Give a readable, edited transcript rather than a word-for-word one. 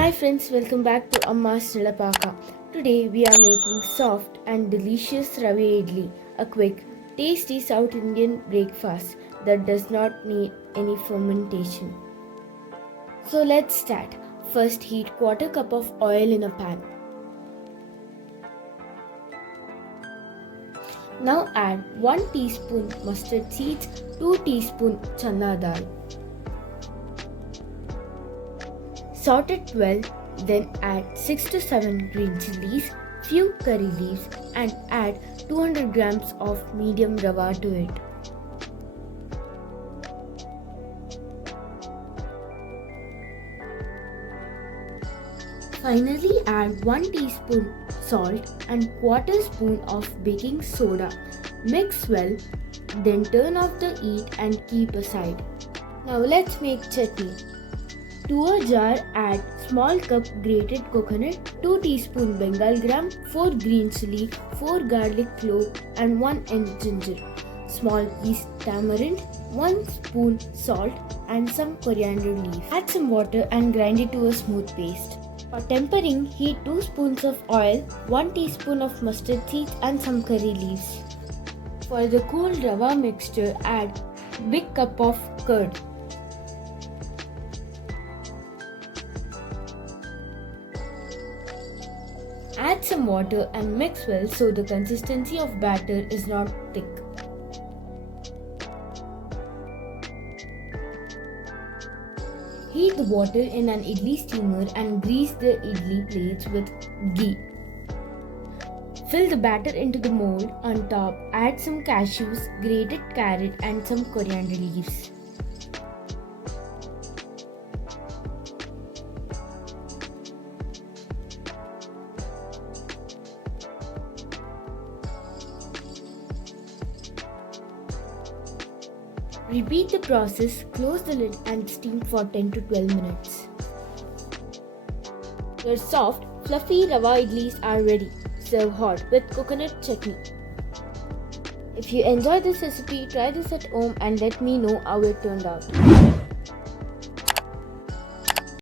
Hi friends, welcome back to Amma's Nilapaka. Today we are making soft and delicious Rava Idly, a quick, tasty South Indian breakfast that does not need any fermentation. So let's start. First heat quarter cup of oil in a pan. Now add 1 teaspoon mustard seeds, 2 teaspoon chana dal. Saute it well, then add 6 to 7 green chilies, few curry leaves and add 200 grams of medium rava to it. Finally add 1 teaspoon salt and quarter spoon of baking soda. Mix well, then turn off the heat and keep aside. Now let's make chutney. To a jar add small cup grated coconut, 2 teaspoon Bengal gram, 4 green chili, 4 garlic clove and 1 inch ginger, small piece tamarind, 1 spoon salt and some coriander leaf. Add some water and grind it to a smooth paste. For tempering, heat 2 spoons of oil, 1 teaspoon of mustard seeds and some curry leaves. For the cool rava mixture, add big cup of curd. Add some water and mix well so the consistency of batter is not thick. Heat the water in an idli steamer and grease the idli plates with ghee. Fill the batter into the mold. On top, add some cashews, grated carrot and some coriander leaves. Repeat the process, close the lid and steam for 10 to 12 minutes. Your soft, fluffy rava idlis are ready. Serve hot with coconut chutney. If you enjoyed this recipe, try this at home and let me know how it turned out.